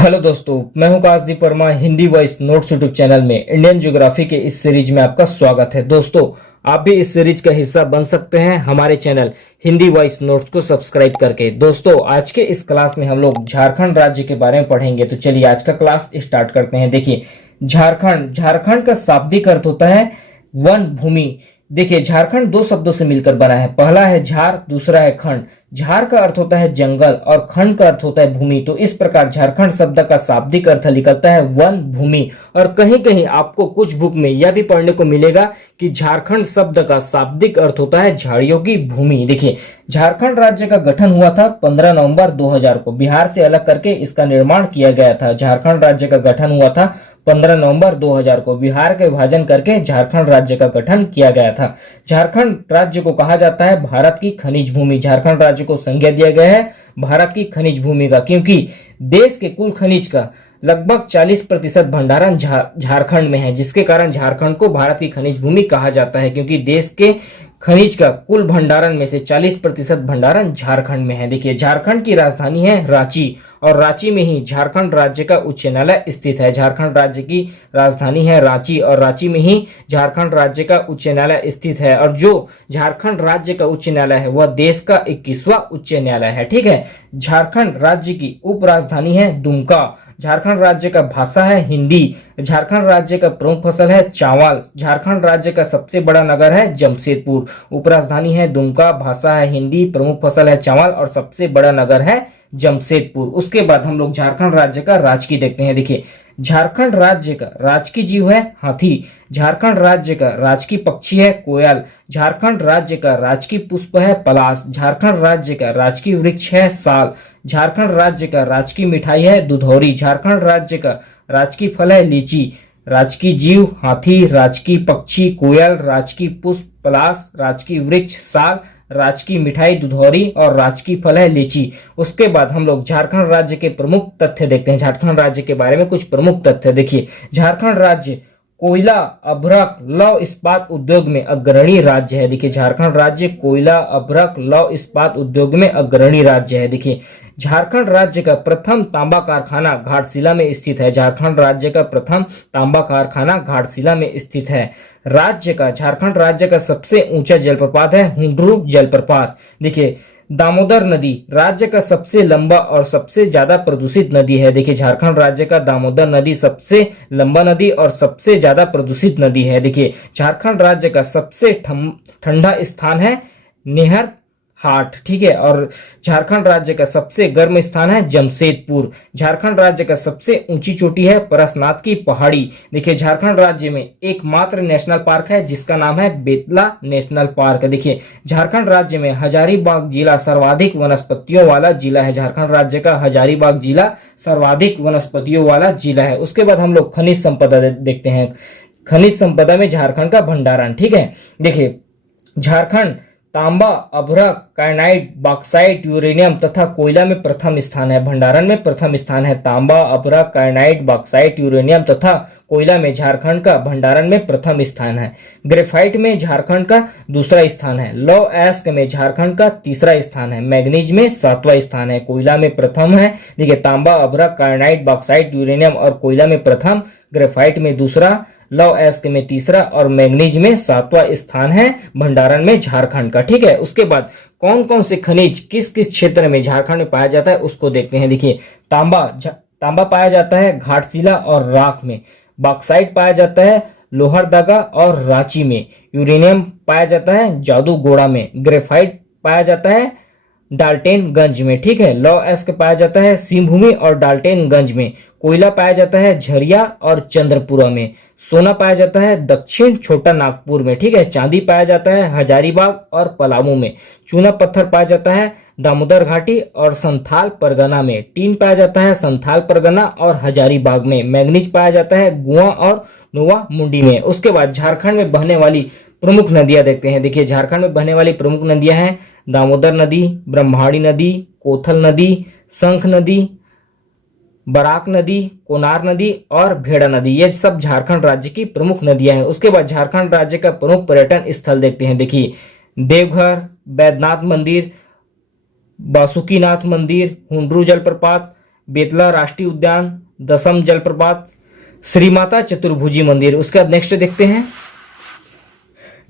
Hello दोस्तों, मैं हूं Kashdeep Verma. Hindi voice notes YouTube channel में इंडियन ज्योग्राफी के इस सीरीज में आपका स्वागत है। दोस्तों, आप भी इस सीरीज का हिस्सा बन सकते हैं हमारे चैनल हिंदी वॉइस नोट्स को सब्सक्राइब करके। दोस्तों, आज के इस क्लास में हम लोग झारखंड राज्य के बारे में पढ़ेंगे। तो चलिए आज का क्लास स्टार्ट करते हैं। देखिए, झारखंड का शाब्दिक अर्थ होता है वन भूमि। देखिए, झारखंड दो शब्दों से मिलकर बना है। पहला है झार, दूसरा है खंड। झार का अर्थ होता है जंगल और खंड का अर्थ होता है भूमि। तो इस प्रकार झारखंड शब्द का शाब्दिक अर्थ निकलता है वन भूमि। और कहीं कहीं आपको कुछ बुक में यह भी पढ़ने को मिलेगा कि झारखंड शब्द का शाब्दिक अर्थ होता है झाड़ियों की भूमि। देखिए, झारखंड राज्य का गठन हुआ था 15 नवंबर 2000 को। बिहार से अलग करके इसका निर्माण किया गया था। झारखंड राज्य का गठन हुआ था 15 नवंबर 2000 को। बिहार के विभाजन करके झारखंड राज्य का गठन किया गया था। झारखंड राज्य को कहा जाता है भारत की खनिज भूमि। झारखंड राज्य को संज्ञा दिया गया है भारत की खनिज भूमि का, क्योंकि देश के कुल खनिज का लगभग 40% भंडारण झारखंड में है, जिसके कारण झारखंड को भारत की खनिज भूमि कहा जाता है। क्योंकि देश के खनिज का कुल भंडारण में से 40% भंडारण झारखंड में है। देखिए, झारखंड की राजधानी है रांची और रांची में ही झारखंड राज्य का उच्च न्यायालय स्थित है। झारखंड राज्य की राजधानी है रांची और रांची में ही झारखंड राज्य का उच्च न्यायालय स्थित है। और जो झारखंड राज्य का उच्च न्यायालय है वह देश का 21वां उच्च न्यायालय है। ठीक है। झारखंड राज्य की उप राजधानी है दुमका। झारखंड राज्य का भाषा है हिंदी। झारखंड राज्य का प्रमुख फसल है चावल। झारखंड राज्य का सबसे बड़ा नगर है जमशेदपुर। उपराजधानी है दुमका, भाषा है हिंदी, प्रमुख फसल है चावल और सबसे बड़ा नगर है जमशेदपुर। उसके बाद हम लोग झारखंड राज्य का राजकीय देखते हैं। देखिए, झारखंड राज्य का राजकीय जीव है हाथी। झारखंड राज्य का राजकीय पक्षी है कोयल। झारखंड राज्य का राजकीय पुष्प है पलाश। झारखंड राज्य का राजकीय वृक्ष है साल। झारखंड राज्य का राजकीय मिठाई है दुधौरी। झारखंड राज्य का राजकीय फल है लीची। राजकीय जीव हाथी, राजकीय पक्षी कोयल, राजकीय पुष्प पलाश, राजकीय वृक्ष साल, राजकीय मिठाई दुधौरी और राजकीय फल है लीची। उसके बाद हम लोग झारखंड राज्य के प्रमुख तथ्य देखते हैं। झारखंड राज्य के बारे में कुछ प्रमुख तथ्य देखिए। झारखंड राज्य कोयला, अभ्रक, लौह इस्पात उद्योग में अग्रणी राज्य है। देखिए, झारखंड राज्य कोयला, अभ्रक, लौह इस्पात उद्योग में अग्रणी राज्य है। देखिए, झारखंड राज्य का प्रथम तांबा कारखाना घाटशिला में स्थित है। झारखंड राज्य का प्रथम तांबा कारखाना घाटशिला में स्थित है। झारखंड राज्य का सबसे ऊंचा जलप्रपात है हुंड्रू जलप्रपात। देखिए, दामोदर नदी राज्य का सबसे लंबा और सबसे ज्यादा प्रदूषित नदी है। देखिए, झारखंड राज्य का दामोदर नदी सबसे लंबा नदी और सबसे ज्यादा प्रदूषित नदी है। देखिए, झारखंड राज्य का सबसे ठंडा स्थान है नेहर हाट। ठीक है। और झारखंड राज्य का सबसे गर्म स्थान है जमशेदपुर। झारखंड राज्य का सबसे ऊंची चोटी है परसनाथ की पहाड़ी। देखिए, झारखंड राज्य में एकमात्र नेशनल पार्क है जिसका नाम है बेतला नेशनल पार्क। देखिए, झारखंड राज्य में हजारीबाग जिला सर्वाधिक वनस्पतियों वाला जिला है। झारखंड राज्य का हजारीबाग जिला सर्वाधिक वनस्पतियों वाला जिला है। उसके बाद हम लोग खनिज संपदा देखते हैं। खनिज संपदा में झारखंड का भंडारण। ठीक है। देखिए, झारखंड तांबा, अभ्रक, काइनाइट, बॉक्साइट, यूरेनियम तथा कोयला में प्रथम स्थान है। भंडारण में प्रथम स्थान है। तांबा, अभ्रक, काइनाइट, बॉक्साइट, यूरेनियम तथा कोयला में झारखंड का भंडारण में प्रथम स्थान है। ग्रेफाइट में झारखंड का दूसरा स्थान है। लौह अयस्क में झारखंड का तीसरा स्थान है। मैग्नीज में 7वां स्थान है। कोयला में प्रथम है। देखिए, तांबा, अभ्रक, काइनाइट, बॉक्साइट, यूरेनियम और कोयला में प्रथम, ग्रेफाइट में दूसरा, लौह अयस्क में तीसरा और मैग्नीज में 7वां स्थान है भंडारण में झारखंड का। ठीक है। उसके बाद कौन कौन से खनिज किस किस क्षेत्र में झारखंड में पाया जाता है उसको देखते हैं। देखिए, तांबा पाया जाता है घाटशिला और राख में। बॉक्साइट पाया जाता है लोहरदगा और रांची में। यूरेनियम पाया जाता है जादूगोड़ा में। ग्रेफाइट पाया जाता है डाल्टेनगंज में। ठीक है। लौह अयस्क पाया जाता है सिंहभूमि और डाल्टेनगंज में। कोयला पाया जाता है झरिया और चंद्रपुरा में। सोना पाया जाता है दक्षिण छोटा नागपुर में। ठीक है। चांदी पाया जाता है हजारीबाग और पलामू में। चूना पत्थर पाया जाता है दामोदर घाटी और संथाल परगना में। टीन पाया जाता है संथाल परगना और हजारीबाग में। मैग्नीज पाया जाता है गुआ और नोवा मुंडी में। उसके बाद झारखंड में बहने वाली प्रमुख नदियां देखते हैं। देखिए, झारखंड में बहने वाली प्रमुख नदियां हैं दामोदर नदी, ब्रह्माणी नदी, कोथल नदी, शंख नदी, बराक नदी, कोनार नदी और भेड़ा नदी। ये सब झारखंड राज्य की प्रमुख नदियां हैं। उसके बाद झारखंड राज्य का प्रमुख पर्यटन स्थल देखते हैं। देखिए, देवघर, बैद्यनाथ मंदिर, बासुकीनाथ मंदिर, हुंड्रू जलप्रपात, बेतला राष्ट्रीय उद्यान, दसम जलप्रपात, श्री माता चतुर्भुजी मंदिर। उसके बाद नेक्स्ट देखते हैं।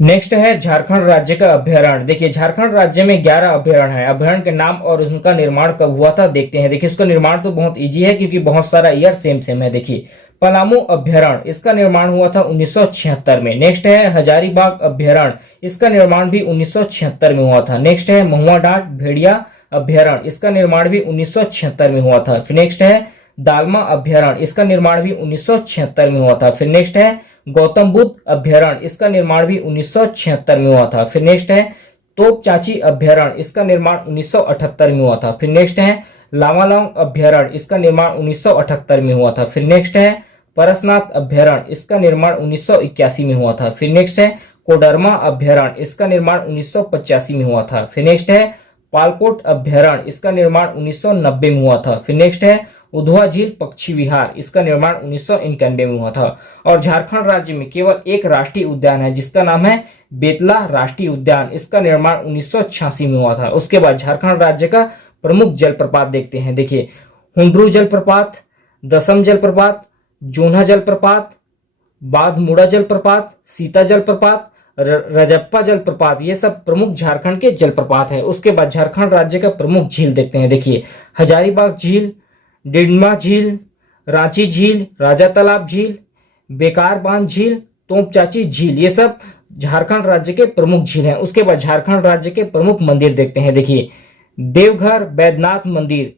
नेक्स्ट है झारखंड राज्य का अभ्यारण्य। देखिए झारखंड राज्य में 11 अभ्यारण्य है। अभ्यारण्य के नाम और उनका निर्माण कब हुआ था देखते हैं। देखिए उसका निर्माण तो बहुत इजी है क्योंकि बहुत सारा ईयर सेम सेम है। देखिए पलामू अभ्यारण्य, इसका निर्माण हुआ था 1976 में। नेक्स्ट है हजारीबाग अभ्यारण्य, इसका निर्माण भी 1976 में हुआ था। नेक्स्ट है महुआ डांट भेड़िया अभ्यारण्य, इसका निर्माण भी 1976 में हुआ था। फिर नेक्स्ट है दालमा अभ्यारण्य, इसका निर्माण भी 1976 में हुआ था। फिर नेक्स्ट है गौतम बुद्ध अभ्यारण्य, इसका निर्माण भी 1976 में हुआ था। फिर नेक्स्ट है तोप चाची अभ्यारण्य, इसका निर्माण 1978 में हुआ था। फिर नेक्स्ट है लामालौंग अभ्यारण्य, इसका निर्माण 1978 में हुआ था। फिर नेक्स्ट है परसनाथ अभ्यारण्य, इसका निर्माण 1981 में हुआ था। फिर नेक्स्ट है कोडरमा अभ्यारण्य, इसका निर्माण 1985 में हुआ था। फिर नेक्स्ट है पालकोट अभ्यारण्य, इसका निर्माण 1990 में हुआ था। फिर नेक्स्ट है उधवा झील पक्षी विहार, इसका निर्माण 1991 में हुआ था। और झारखंड राज्य में केवल एक राष्ट्रीय उद्यान है जिसका नाम है बेतला राष्ट्रीय उद्यान, इसका निर्माण 1986 में हुआ था। उसके बाद झारखंड राज्य का प्रमुख जलप्रपात देखते हैं। देखिए हुंड्रू जलप्रपात, दसम जलप्रपात, जोन्हा जलप्रपात, बाघमुड़ा जलप्रपात, सीता जलप्रपात, रजप्पा जलप्रपात, ये सब प्रमुख झारखंड के जलप्रपात है। उसके बाद झारखंड राज्य का प्रमुख झील देखते हैं। देखिए हजारीबाग झील, डिडमा झील, रांची झील, राजा तालाब झील, बेकार बांध झील, तोपचाची झील, ये सब झारखंड राज्य के प्रमुख झील हैं। उसके बाद झारखंड राज्य के प्रमुख मंदिर देखते हैं। देखिए देवघर बैद्यनाथ मंदिर,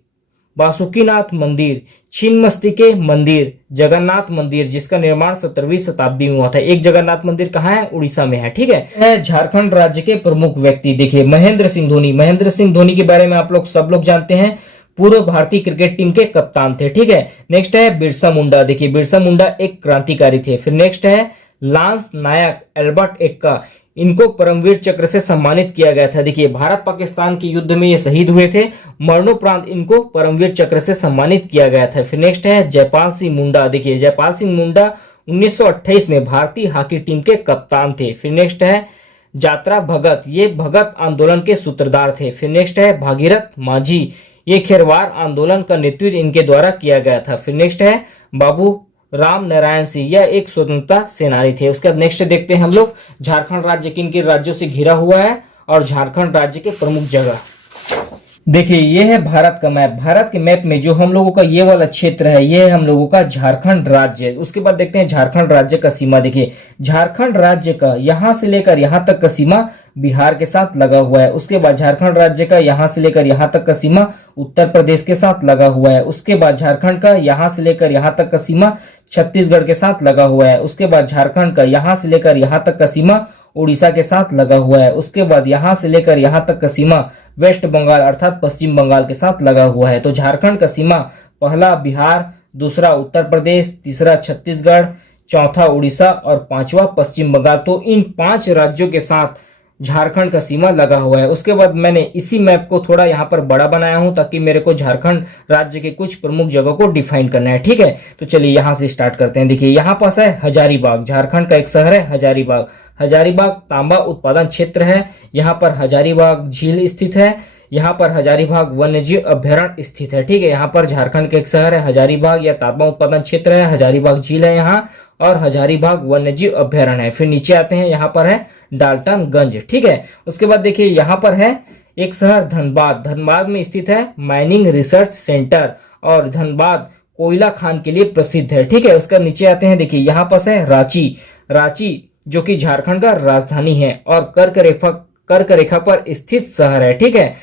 बासुकीनाथ मंदिर, छिन्नमस्तिके मंदिर, जगन्नाथ मंदिर, जिसका निर्माण 17वीं शताब्दी में हुआ था। एक जगन्नाथ मंदिर कहाँ है? उड़ीसा में है। ठीक है। झारखंड राज्य के प्रमुख व्यक्ति देखिए महेंद्र सिंह धोनी। महेंद्र सिंह धोनी के बारे में आप लोग सब लोग जानते हैं, पूर्व भारतीय क्रिकेट टीम के कप्तान थे। ठीक है। नेक्स्ट है बिरसा मुंडा। देखिए बिरसा मुंडा एक क्रांतिकारी थे। फिर नेक्स्ट है लांस नायक एल्बर्ट एक्का, इनको परमवीर चक्र से सम्मानित किया गया था। देखिए भारत पाकिस्तान के युद्ध में ये शहीद हुए थे, मरणोपरांत इनको परमवीर चक्र से सम्मानित किया गया था। फिर नेक्स्ट है जयपाल सिंह मुंडा। देखिए जयपाल सिंह मुंडा 1928 में भारतीय हॉकी टीम के कप्तान थे। फिर नेक्स्ट है जात्रा भगत, ये भगत आंदोलन के सूत्रधार थे। फिर नेक्स्ट है भागीरथ माझी, ये खेरवार आंदोलन का नेतृत्व इनके द्वारा किया गया था। फिर नेक्स्ट है बाबू राम नारायण सिंह, यह एक स्वतंत्रता सेनानी थे। उसके बाद नेक्स्ट देखते हैं हम लोग झारखंड राज्य किन किन राज्यों से घिरा हुआ है और झारखंड राज्य के प्रमुख जगह। देखिए ये है भारत का मैप। भारत के मैप में जो हम लोगों का ये वाला क्षेत्र है, ये है हम लोगों का झारखंड राज्य। उसके बाद देखते हैं झारखंड राज्य का सीमा। देखिए झारखंड राज्य का यहां से लेकर यहां तक का सीमा बिहार के साथ लगा हुआ है। उसके बाद झारखंड राज्य का यहां से लेकर यहां तक का सीमा उत्तर प्रदेश के साथ लगा हुआ है। उसके बाद झारखंड का यहां से लेकर यहां तक का सीमा छत्तीसगढ़ के साथ लगा हुआ है। उसके बाद झारखंड का यहां से लेकर यहां तक का सीमा उड़ीसा के साथ लगा हुआ है। उसके बाद यहां से लेकर यहां तक का सीमा वेस्ट बंगाल अर्थात पश्चिम बंगाल के साथ लगा हुआ है। तो झारखंड का सीमा पहला बिहार, दूसरा उत्तर प्रदेश, तीसरा छत्तीसगढ़, चौथा उड़ीसा और पांचवा पश्चिम बंगाल। तो इन 5 राज्यों के साथ झारखंड का सीमा लगा हुआ है। उसके बाद मैंने इसी मैप को थोड़ा यहाँ पर बड़ा बनाया हूं ताकि मेरे को झारखंड राज्य के कुछ प्रमुख जगह को डिफाइन करना है। ठीक है, तो चलिए यहाँ से स्टार्ट करते हैं। देखिए यहाँ पास है हजारीबाग, झारखंड का एक शहर है हजारीबाग। हजारीबाग तांबा उत्पादन क्षेत्र है। यहाँ पर हजारीबाग झील स्थित है। यहाँ पर हजारीबाग वन्यजीव अभ्यारण्य स्थित है। ठीक है, यहाँ पर झारखंड के एक शहर है हजारीबाग या तांबा उत्पादन क्षेत्र है। हजारीबाग झील है यहाँ और हजारीबाग वन्यजीव अभ्यारण्य है। फिर नीचे आते हैं, यहाँ पर है डाल्टनगंज। ठीक है, उसके बाद देखिए यहाँ पर है एक शहर धनबाद। धनबाद में स्थित है माइनिंग रिसर्च सेंटर और धनबाद कोयला खान के लिए प्रसिद्ध है। ठीक है, उसका नीचे आते हैं, देखिए यहाँ पास है रांची। रांची जो कि झारखंड का राजधानी है और कर्क रेखा पर स्थित शहर है। ठीक है,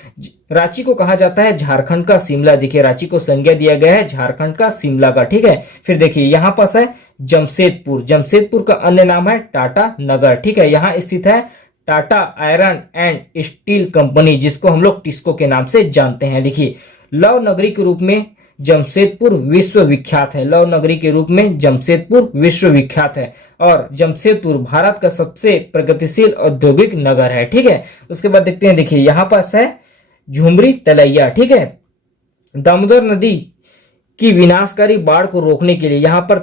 रांची को कहा जाता है झारखंड का शिमला। देखिए रांची को संज्ञा दिया गया है झारखंड का शिमला का। ठीक है, फिर देखिए यहाँ पास है जमशेदपुर। जमशेदपुर का अन्य नाम है टाटा नगर। ठीक है, यहाँ स्थित है Tata iron and steel company, जिसको हम लोग टिस्को के नाम से जानते हैं। देखिए लव नगरी के रूप में जमशेदपुर विश्व विख्यात है। लव नगरी के रूप में जमशेदपुर विश्व विख्यात है और जमशेदपुर भारत का सबसे प्रगतिशील औद्योगिक नगर है। ठीक है, उसके बाद देखते हैं, देखिए यहाँ पास है झुमरी तलैया। ठीक है, दामोदर नदी की विनाशकारी बाढ़ को रोकने के लिए यहाँ पर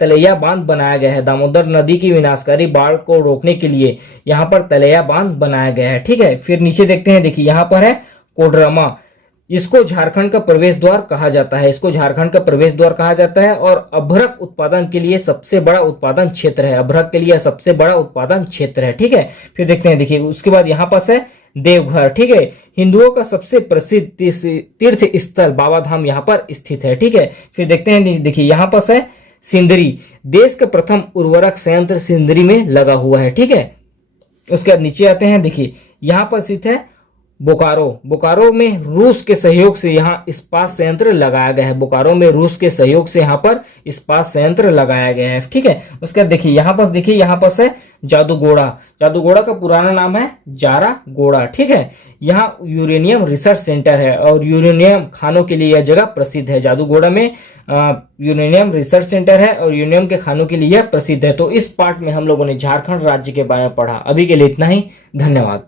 तलैया बांध बनाया गया है। दामोदर नदी की विनाशकारी बाढ़ को रोकने के लिए यहाँ पर तलैया बांध बनाया गया है। ठीक है, फिर नीचे देखते हैं, देखिए यहाँ पर है कोडरमा। इसको झारखंड का प्रवेश द्वार कहा जाता है, इसको झारखंड का प्रवेश द्वार कहा जाता है और अभ्रक उत्पादन के लिए सबसे बड़ा उत्पादन क्षेत्र है, अभ्रक के लिए सबसे बड़ा उत्पादन क्षेत्र है। ठीक है, फिर देखते हैं, देखिए उसके बाद यहाँ पास है देवघर। ठीक है, हिंदुओं का सबसे प्रसिद्ध तीर्थ स्थल बाबा धाम यहाँ पर स्थित है। ठीक है, फिर देखते हैं, देखिए यहाँ पास है सिंदरी, देश का प्रथम उर्वरक संयंत्र सिंदरी में लगा हुआ है। ठीक है, उसके बाद नीचे आते हैं, देखिए यहाँ पर स्थित है बोकारो, बोकारो में रूस के सहयोग से यहाँ इस्पात संयंत्र लगाया गया है, बोकारो में रूस के सहयोग से यहाँ पर इस्पात संयंत्र लगाया गया है। ठीक है, उसके बाद देखिए यहाँ पास है जादूगोड़ा, जादूगोड़ा का पुराना नाम है जारागोड़ा। ठीक है, यहाँ यूरेनियम रिसर्च सेंटर है और यूरेनियम खानों के लिए यह जगह प्रसिद्ध है। जादूगोड़ा में यूरेनियम रिसर्च सेंटर है और यूरेनियम के खानों के लिए यह प्रसिद्ध है। तो इस पार्ट में हम लोगों ने झारखंड राज्य के बारे में पढ़ा। अभी के लिए इतना ही, धन्यवाद।